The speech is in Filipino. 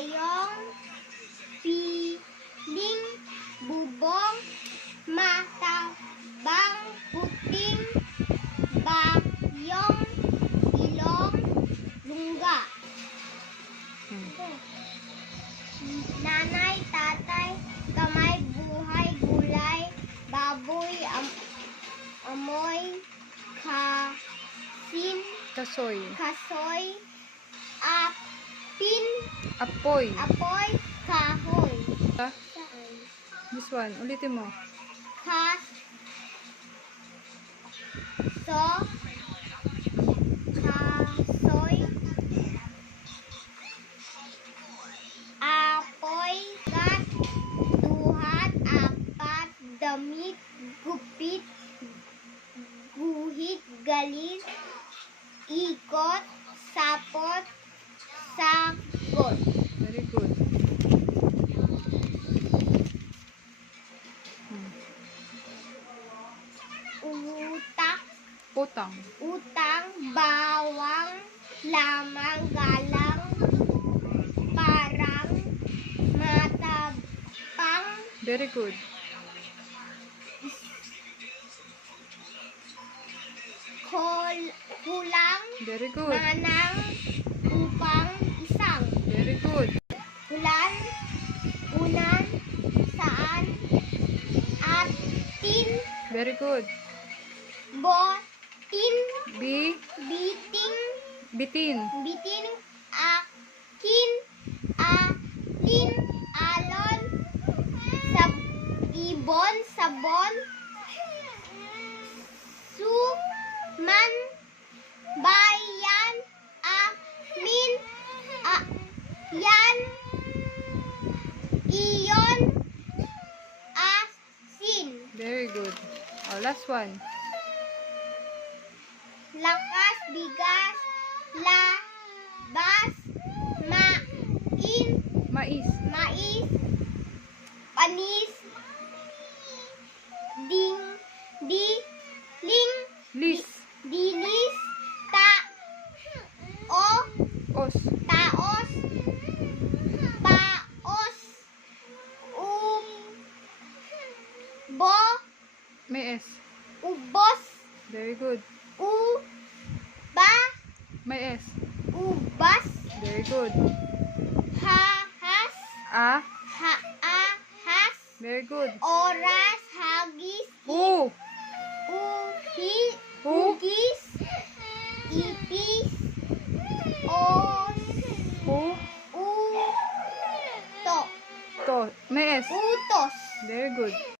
payong, piling, bubong, matabang, puting, bayong, ilong, lungga. Nanay, tatay, kamay, buhay, gulay, baboy, amoy, Kasoy. kasoy, apin, Apoy. apoy, kahoy. Ah, Saan? this one. Ulitin mo. Kasoy, apoy, gat, duhat, apat, damit, gupit, guhit, galit, ikot, sapot, sagot. Very good. Utak, Utang. utang, bawang, lamang, galang, parang, matabang, Very good. kulang, Very good. manang, upang, isang, Very good. ulan, unan, saan, atin, Very good. botin, biting, Bitin. bitin, akin, alin, alon, ibon, sabon, suman, bayan, amin, yan, iyon, asin. Very good. Oh, last one. Lakas, bigas, labas, Mais. mais, panis, diling, Lis. dilis, Os. taos, paos, May S. ubos, Very good. May S. ubas, Very good. hahas, A. haahas, Very good. oras, hagis, U. hugis, ipis, U. uto, To. May S. utos. Very good.